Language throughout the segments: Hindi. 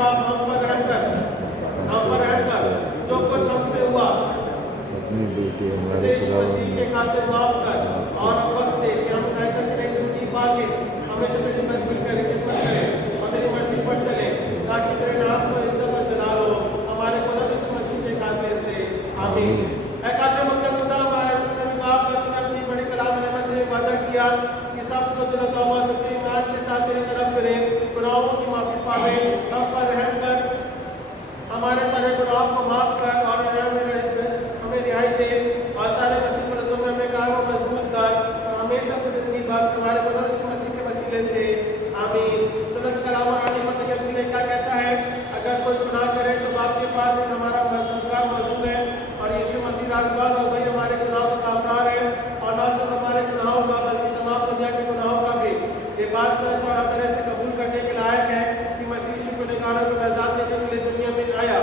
बाप हम पर रहम कर, जो कुछ हमसे हुआ अपनी बेटी हमारे यीशु मसीह के खातिर माफ कर और बख्श दे कि हम नई जिंदगी पाके हमेशा तेरी मर्जी करे, खिदमत करे और तेरी मर्जी पर चले, ताकि तेरे नाम को इज्जत और जलाल हो हमारे खुदा यीशु मसीह के खातिर से, आमीन। ऐ कादिर मुकद्दस खुदा हमारे इसके बाप ने अपनी बड़ी कलाम में से वादा किया कि सब को दिल तौबा सच्चे ईमान के साथ तेरी तरफ फिरे, गुनाहों की माफी पावे, हम पर रहम कर, हमारे सारे गुनाहों को माफ कर और हमें रिहाई दे और सारे मसीह पर हमें काम और मजबूत कर और हमेशा की जिंदगी बख्श हमारे खुदा यीशु मसीह के वसीले से, आमीन। सुनत कलाम और आने मत जल्दी लिखा कहता है, अगर कोई गुनाह करे तो बाप के पास एक हमारा मददगार मौजूद है और यीशु मसीह राजपाल हो गई हमारे गुनाहों का काफार है और ना सिर्फ हमारे गुनाहों का बल्कि तमाम दुनिया के गुनाहों का भी। ये बात सच और तरह से कबूल करने के लायक है कि मसीह यीशु गुनहगारों को नजात देने के लिए दुनिया में आया।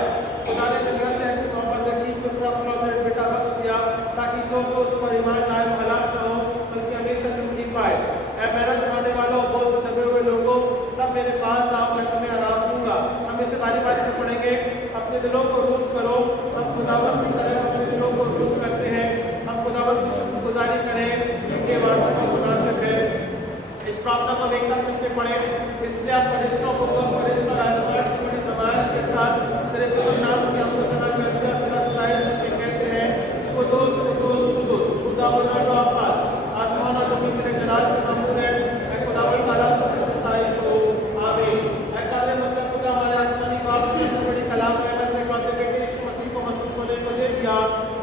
खुदा ने दुनिया से ऐसी मोहब्बत रखी कि उसने अपना बेटा बख्श दिया ताकि जो को उस पर ईमान लाए हलाक न हो बल्कि हमेशा जिंदगी पाए। ऐ मेहनत करने वालों, बोझ से दबे हुए लोगों, सब मेरे पास आओ, मैं तुम्हें आराम दूंगा। हम इसे बारी बारी से पढ़ेंगे। अपने दिलों को रूस करो, हम खुदावंद की तरह अपने दिलों को रूस करते हैं। हम खुदावंद की शुक्रगुजारी करें क्योंकि वास्तव में मुनासिब है। इस प्रार्थना को एक साथ मिलकर पढ़ें। इसलिए आप फरिश्तों को फरिश्ता और आसमान की बड़ी जमात के साथ तेरे पवित्र नाम की हमको सना करते हैं, सना सताइश कहते हैं, कुदूस कुदूस कुदूस खुदावंद आवाज, आसमान और जमीन तेरे जलाल से मामूर है। मैं खुदावंद ताला तुझको सताइश हो, आमीन। ऐ कादिर मुकद्दस खुदा हमारे आसमानी बाप ने बड़ी कलाम में से बातें बेटे यीशु मसीह को मसीह को लेकर दे दिया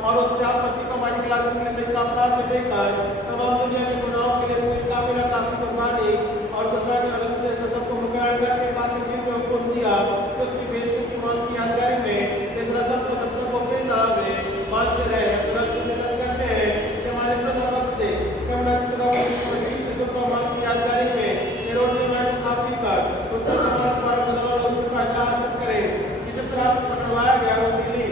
और उसने आप मसीह को हमारी क्लास में काफार में देकर तमाम दुनिया के गुनाहों के लिए कामिला काफी कुर्बानी और गुजराने और उसने सबको मुकर्रर करके बातें जीव को हुक्म दिया उसकी बेइज्जती की मौत की यादगारी में इस रस्म को जब तक वो फिर ना आवे मानते रहे। तुरंत निकल करते हैं कि हमारे सदा बख्श दे कमला की खुदा यीशु मसीह की दुख और मौत की यादगारी में ये रोटी मैं काफी कर उसको तमाम हमारा खुदा और उससे फायदा हासिल करे कि जिस रात को पकड़वाया गया वो मिली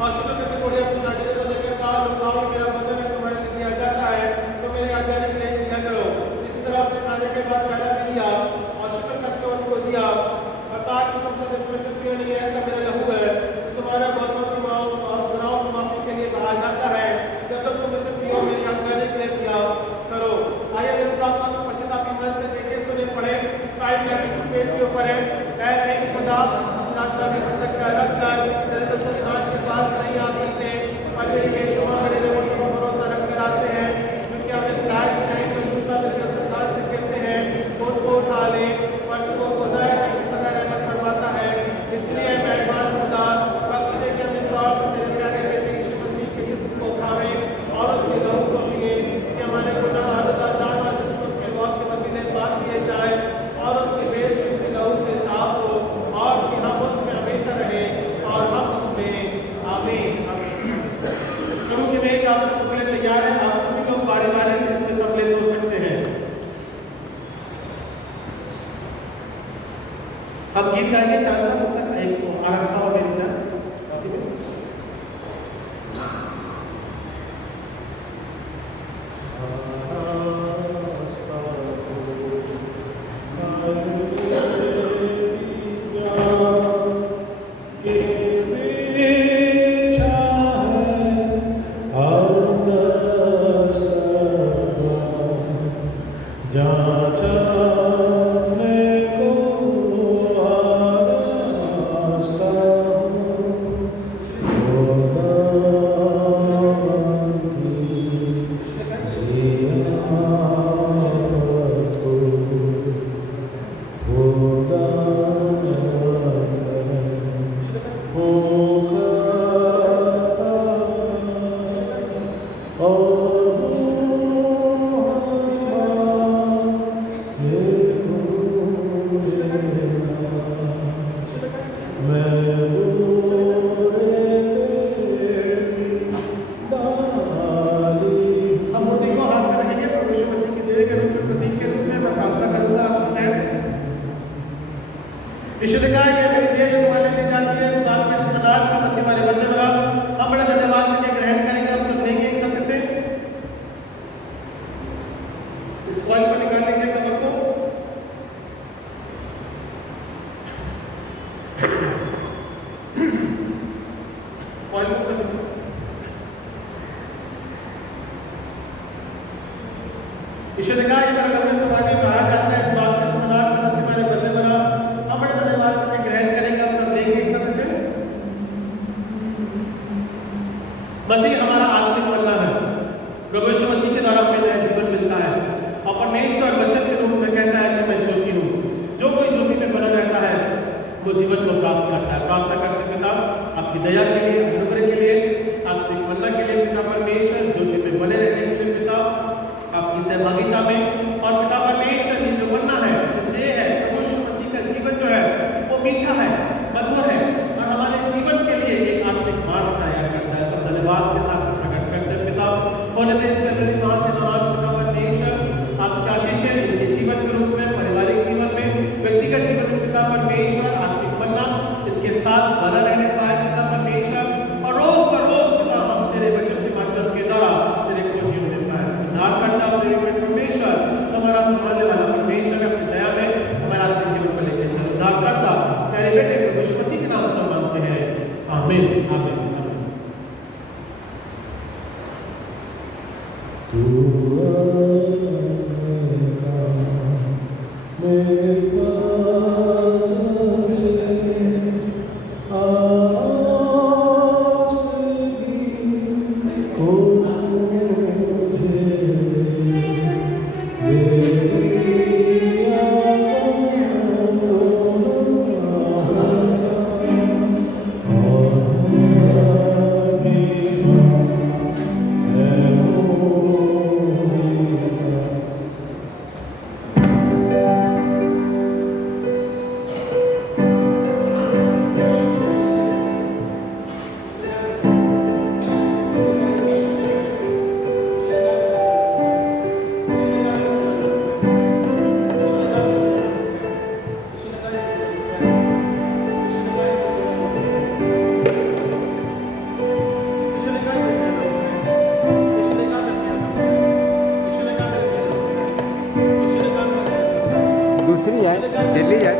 और शुरू करके थोड़ी अपनी साड़ी को लेकर कहा लुकाओ मेरा बदन है तुम्हारे लिए दिया जाता है तो मेरे आज्ञा के लिए किया करो। इसी तरह उसने खाने के बाद प्याला भी लिया और शुक्र करके उनको दिया और कहा कि तुम सब इसमें से पीने के लिए मेरा लहू है तुम्हारा बहुतों की गुनाहों की माफी के लिए कहा जाता है। जब तक तुम इसे पियो मेरी आज्ञा के लिए किया करो। आइए इस प्रार्थना को पश्चातापी मन से देखे सुने पढ़े। 592 पेज के ऊपर है। ऐ खुदा प्रार्थना के भटक कर रख कर तेरे दस्तरखान के पास नहीं आ सकते पर तेरी बेशुमार बड़े लोगों को भरोसा रख कर आते हैं क्योंकि हम इस लायक नहीं तो झूठा तेरे दस्तरखान से गिरते हैं उनको उठा ले पर तू खुदा है कि सदा रहमत फरमाता है। इसलिए मेहमान खुदा बख्श दे कि हम इस दौर से तेरे प्यारे बेटे यीशु मसीह के जिस्म को खावे और उसके लहू को पिए कि हमारे गुनाह आलूदा जान और जिस्म उसके मौत के वसीले पाक किए जाए और उसके बेशुमार के लहू से साफ हो और कि हम उसमें हमेशा रहे और हम उसमें, आमीन आमीन। प्रभु के मेज आपसे पकड़े तैयार है। आप सभी लोग बारी बारी से इसमें सम्मिलित हो सकते हैं। हम गीत गाएंगे 4 साल तक एक आरक्षण और मेरी जान ईश्वर ने कहा, ये मेरा कवच तुम्हारे में आ जाता है, इस बात का समाधान करने से मैंने बदले बना। हम बड़े धन्यवाद करके ग्रहण करेंगे, हम सब देखेंगे एक साथ से। मसीह हमारा आत्मिक बनना है। प्रभु यीशु मसीह के द्वारा हमें नया जीवन मिलता है और परमेश्वर वचन के रूप में कहता है कि मैं ज्योति हूँ। जो कोई ज्योति में बना रहता है वो जीवन को प्राप्त करता है। प्रार्थना करते पिता, आपकी दया के लिए, अनुग्रह के लिए, आत्मिक बनना के लिए पिता परमेश्वर, ज्योति में बने रहने के लिए पिता, आपकी सहभागिता में, और पिता परमेश्वर ये जो बनना है, जो देह है, प्रभु यीशु मसीह का जीवन जो है वो मीठा है, मधुर है और हमारे जीवन के लिए एक आत्मिक मार्ग तैयार करता है। सब धन्यवाद के साथ प्रकट करते हैं पिता। होने दे इस फरवरी माह के दौरान पिता परमेश्वर आपकी आशीष है इनके जीवन के रूप में, पारिवारिक जीवन में, व्यक्तिगत जीवन में पिता परमेश्वर आत्मिक बनना इनके साथ बना रहने पाए पिता परमेश्वर, और रोज पर रोज पिता हम तेरे वचन के माध्यम के द्वारा तेरे को जीवन दे पाए। उद्धार करता परमेश्वर, हमारा संभालने वाला परमेश्वर अपनी दया में हमारा आत्मिक जीवन को लेकर चलो। उद्धार करता प्यारे बेटे प्रभु यीशु मसीह के नाम से मांगते हैं, आमीन आमीन। दूसरी है, चली है।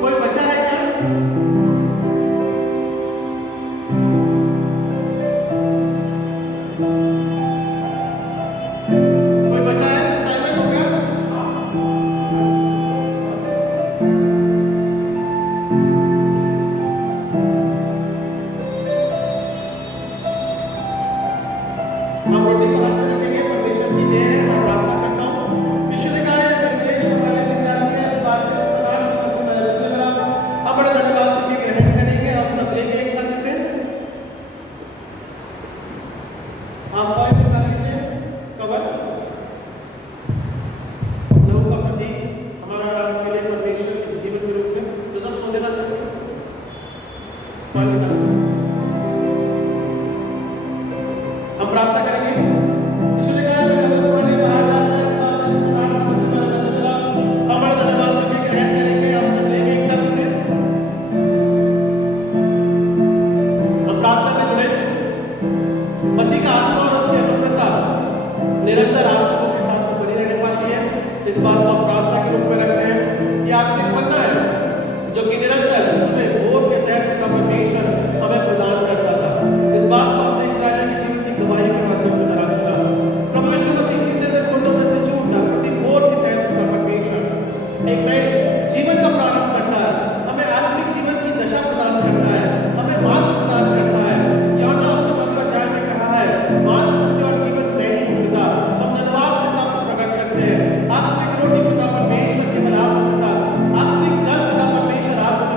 कोई बचा है क्या? कोई बचा है? साइलेंट हो गया? हम रोटी को हाथ में रखेंगे, परमेश्वर की देह है, मैं प्रार्थना करता हूँ। यीशु ने कहा है, मेरी देह जो तुम्हारे लिए जाती है, इस बात के समाधान करने से मैंने बदले बना। हम बड़े धन्यवाद करके ग्रहण करेंगे, हम सब लेंगे एक साथ इसे। आप फाइल निकाल लीजिए, कवर। लहू का प्रतीक हमारा राम के लिए परमेश्वर के जीवन के रूप में, तो सब तो देना चाहिए। फाइल निकाल लीजिए। हम प्रार्थना करेंगे। यीशु ने कहा है, मैं तुम्हारे लिए बाहर जाता है, इस बात के समाधान करने से मैंने बदले बना। हम बड़े धन्यवाद करके ग्रहण करेंगे, हम सब लेंगे एक साथ इसे। हम प्रार्थना में जुड़े। मसीह का आत्मा और उसकी अनुग्रहता निरंतर आप सबों के साथ में बनी रहने वाली है। इस बात को हम प्रार्थना के रूप में रखते हैं। ये आत्मिक बनना है जो कि निरंतर सुबह भोर के तहत का परमेश्वर हमें प्रदान करता था। इस बात को हमने इस्राएल की जीवित की गवाही के माध्यम से तरह सुना। प्रभु यीशु मसीह की से कुंडों में से छूटना प्रति भोर के तहत का परमेश्वर एक नए जीवन का प्रारंभ करता है, हमें आत्मिक जीवन की दशा प्रदान करता है, हमें मार्ग प्रदान करता है। यूहन्ना उसके 15 अध्याय में कहा है, मार्ग, सत्य और जीवन मैं ही हूँ पिता। सब धन्यवाद के साथ प्रकट करते हैं। आत्मिक रोटी पिता परमेश्वर के बराबर पिता, आत्मिक जल पिता परमेश्वर आप जो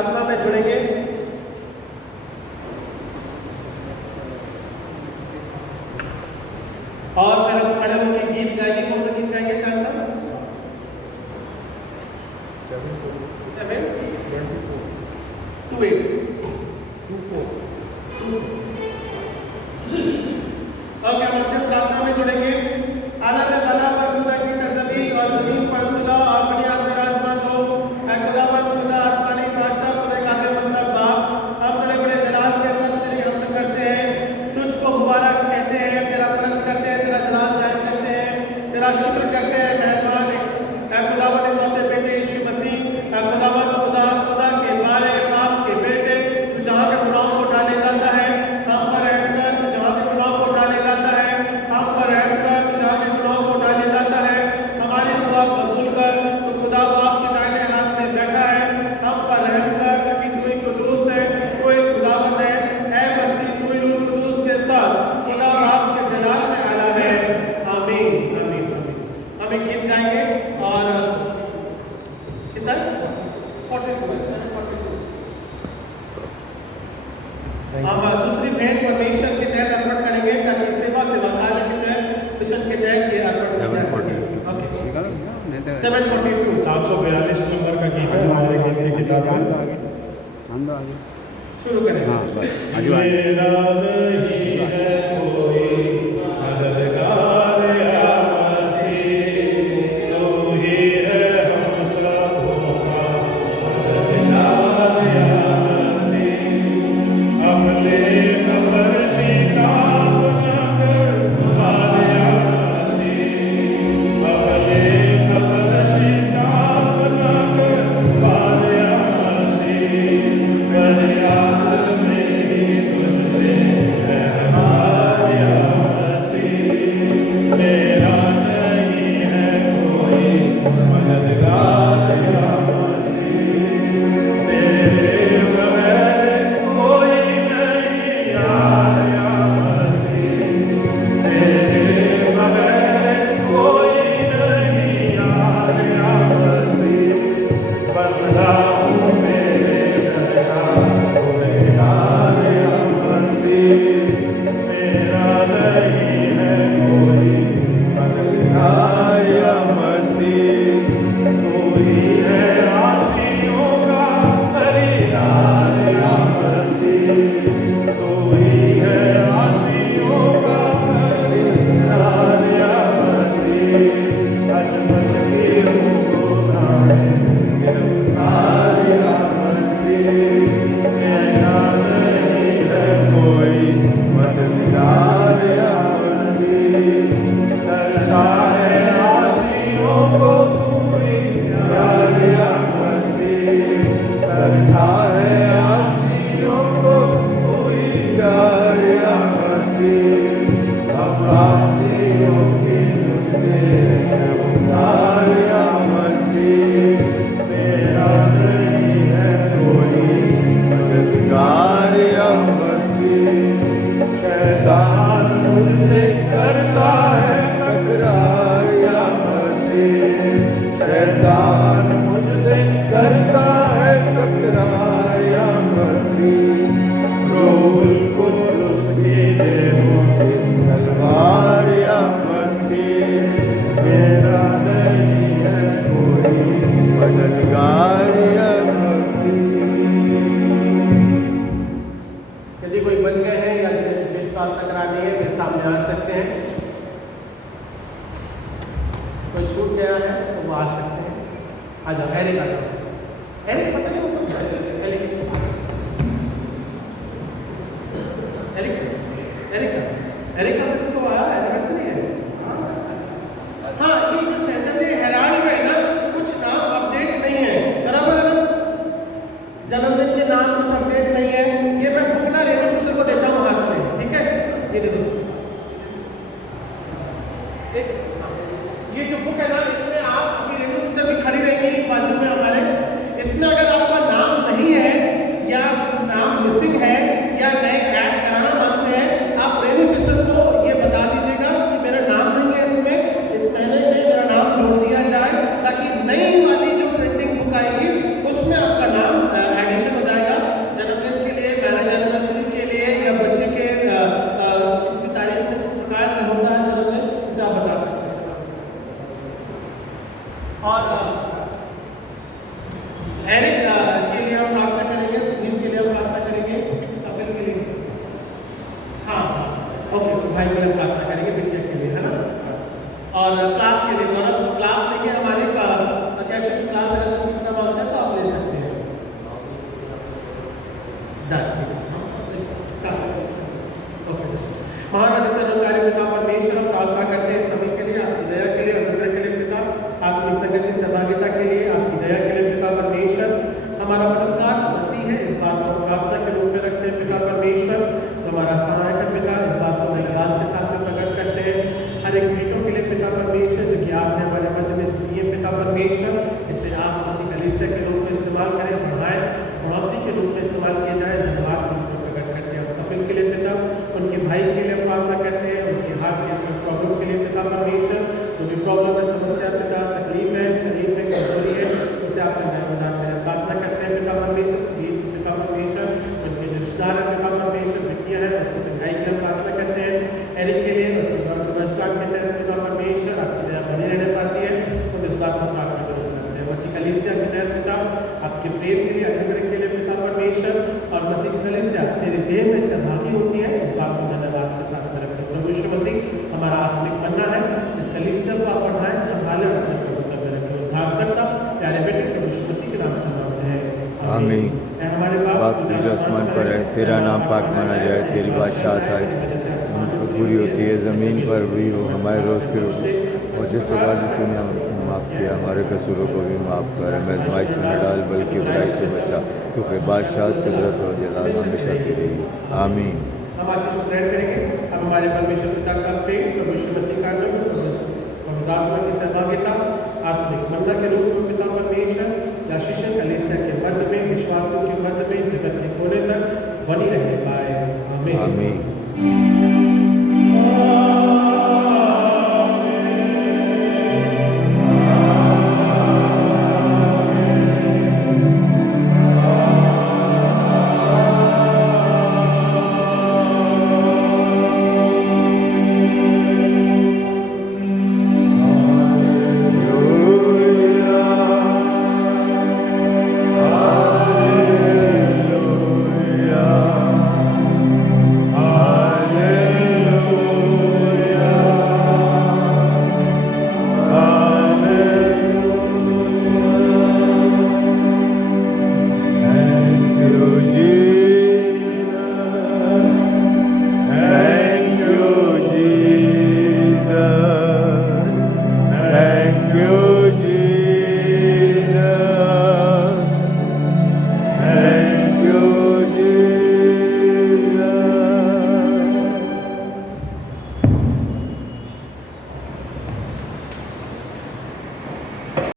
प्रार्थना में जुड़ेंगे। और फिर हम खड़े होकर गीत गाएंगे। कौन सा गीत गाएंगे चाचा? 7 ओके, हम अंतिम प्रार्थना में जुड़ेंगे। आला में भला पर खुदा की तस्वीर और जमीन पर सुलह और बुनियाद में राजमा जो है खुदावंद खुदा आसमानी बादशाह खुदा कादिर मतलब बाप, हम बड़े बड़े जलाल के साथ तेरी हमद करते हैं, तुझको मुबारक कहते हैं, तेरा परस्त करते हैं, तेरा जलाल जाहिर करते हैं, तेरा शुक्र करते हैं। मेहरबान है खुदावंद इकलौते बेटे यीशु मसीह, खुदावंद खुदा खुदा के बारे बाप के बेटे, तू जहाँ के गुनाहों को डाले जाता है हम पर रहम कर, तू जहाँ के गुनाहों को डाले जाता है हम पर रहम कर, तू जहाँ के गुनाहों को डाले जाता है हमारी दुआ कबूल कर। तू खुदा बाप के दाहिने हाथ में बैठा है, हम पर रहम कर, क्योंकि तू ही कुदूस है, तू ही खुदावंद है। ऐ मसीह तू ही रूह कुदूस के साथ खुदा बाप के जलाल में आला है। आमीन आमीन आमीन। हम एक गीत गाएंगे और कितना 42 हम दूसरी भेंट परमेश्वर के तहत अर्पण करेंगे, ताकि सेवा कार्य के तहत मिशन के तहत ये अर्पण किया जा सके। 742 742 नंबर का गीत है हमारे गीत की किताब में। शुरू करें। हाँ बस आजू मेरा नहीं है कोई मददगार या मसीह, तू ही है हम सबों का मददगार या मसीह। हमले कबर शिताब न कर पार या मसीह, हमले कबर शिताब न कर पार या मसीह। कर याद मेरी तुझसे है हमारा मसीह, मेरा नहीं है कोई मददगार या मसीह, तेरे बगैर कोई नहीं यार या मसीह, तेरे बगैर कोई नहीं यार या मसीह। बंदा हूँ मेरे दया गुनहगार या मसीह, मेरा नहीं है कोई मददगार या मसीह। तू ही है आशियों का खरीदार या मसीह, तू ही है आशियों का खरीदार या मसीह। आज मसीह हूँ गुनाहे गिरफ्तार या मसीह, मेरा नहीं है कोई मददगार या मसीह। करता है आशियों को तू ही प्यार या मसीह, करता है आशियों को तू ही प्यार या मसीह। हम आशियों की तुझसे है उधार या मसीह, मेरा नहीं है कोई मददगार या मसीह। शैतान मुझसे करता है तकरार या मसीह, शैतान मुझसे करता है तकरार या मसीह। रूहुल कुद्दुस की दे मुझे तलवार या मसीह, मेरा नहीं है कोई मददगार या मसीह। यदि कोई बच गए हैं या यदि विशेष प्रार्थना करानी है मेरे सामने आ सकते हैं। कोई छूट गया है तो वो आ सकते हैं। आ जाओ एरिक, आ जाओ एरिक, पता नहीं वो कब आया? एरिक एरिक एरिक एरिक का तो आया एनिवर्सरी है। हाँ, ये जो सैटरडे हेराल्ड में है ना, कुछ नाम अपडेट नहीं है, बराबर है ना? जन्मदिन के नाम कुछ अपडेट नहीं है। ये मैं बुक ना रेडियो सिस्टर को देता हूँ हाथ में, ठीक है? ये दे दो। ये जो बुक है ना, इसमें आप अभी रेडियो सिस्टर में खड़ी रहेंगी बाजू में हमारे, इसमें अगर आपका नाम नहीं है या नाम मिसिंग है या नए ऐड कराना मांगते हैं, आप रेडियो सिस्टर को ये बता दीजिएगा कि मेरा नाम नहीं है इसमें, इस महीने में मेरा नाम जोड़ दिया जाए, ताकि नई वाली जो प्रिंटिंग बुक आएगी उसमें आपका नाम एडिशन ओके, भाई के लिए प्रार्थना करेंगे, बिटिया के लिए, है ना? और क्लास के लिए गौरव, क्लास लेके हमारे कैसे की क्लास अगर किसी का मांगता है तो आप ले सकते हैं। महान अधिकतर कार्य पिता परमेश्वर हम प्रार्थना करते हैं सभी के लिए, आपकी दया के लिए, अनुग्रह के लिए पिता, आपकी संगत की सहभागिता के लिए, आपकी दया के लिए पिता परमेश्वर। हमारा मददगार मसीह है, इस बात को प्रार्थना के रूप में रखते हैं पिता परमेश्वर। हमारा सहायक है पिता, इस बात को धन्यवाद के साथ में प्रकट करते हैं। हर एक बेटों के लिए पिता परमेश्वर, जो कि आपने हमारे मध्य में दिए पिता परमेश्वर, इसे आप किसी कलीसिया के रूप में इस्तेमाल करें, बढ़ाएं, बढ़ोतरी के रूप में इस्तेमाल किया जाए, धन्यवाद के रूप में प्रकट करते हैं। कपिल के लिए पिता, उनके भाई के लिए प्रार्थना करते हैं, उनके हाथ के प्रॉब्लम के लिए पिता परमेश्वर, जो भी प्रॉब्लम है, समस्या पिता, तकलीफ है, शरीर में कमजोरी है, उसे आपसे न्याय प्रदान करें। प्रार्थना करते हैं पिता परमेश्वर, पिता परमेश्वर, उनके जो रिश्तेदार है पिता परमेश्वर, बेटियां हैं, उसकी चंगाई के लिए प्रार्थना करते हैं। एरिक के लिए उसके रोजगार के तहत पिता परमेश्वर आपकी दया बनी रहने पाती है, सब इस बात को प्रार्थना करते हैं। मसीह कलीसिया के तहत पिता, आपके प्रेम के लिए, अनुग्रह के लिए पिता परमेश्वर, और मसीह कलीसिया तेरे देह में सहभागी होती है, इस बात को धन्यवाद के साथ में रखते हैं। प्रभु यीशु मसीह हमारा आत्मिक बनना है, इस कलीसिया को आप बढ़ाएं, संभालें, अपने प्रभुत्व में रखें। उद्धारकर्ता प्यारे बेटे प्रभु यीशु मसीह के नाम से मांगते हैं, आमीन। हमारे बाप तुझे आसमान पर है, तेरा नाम पाक माना जाए, तेरी बादशाहत आए, पूरी होती है ज़मीन पर भी हो, हमारे रोज़ के रोज़, और जिस प्रकार से तूने हमें माफ़ किया, हमारे कसूरों को भी माफ़ कर, हमें आज़माइश में न डाल बल्कि बुराई से बचा, क्योंकि बादशाहत, कुदरत और जलाल हमेशा तेरी है। आमीन। हम आशीष ग्रहण करेंगे। अब हमारे परमेश्वर पिता का प्रेम, प्रभु यीशु मसीह का नाम, पवित्र आत्मा की सहभागिता, आत्मिक मंडल के रूप में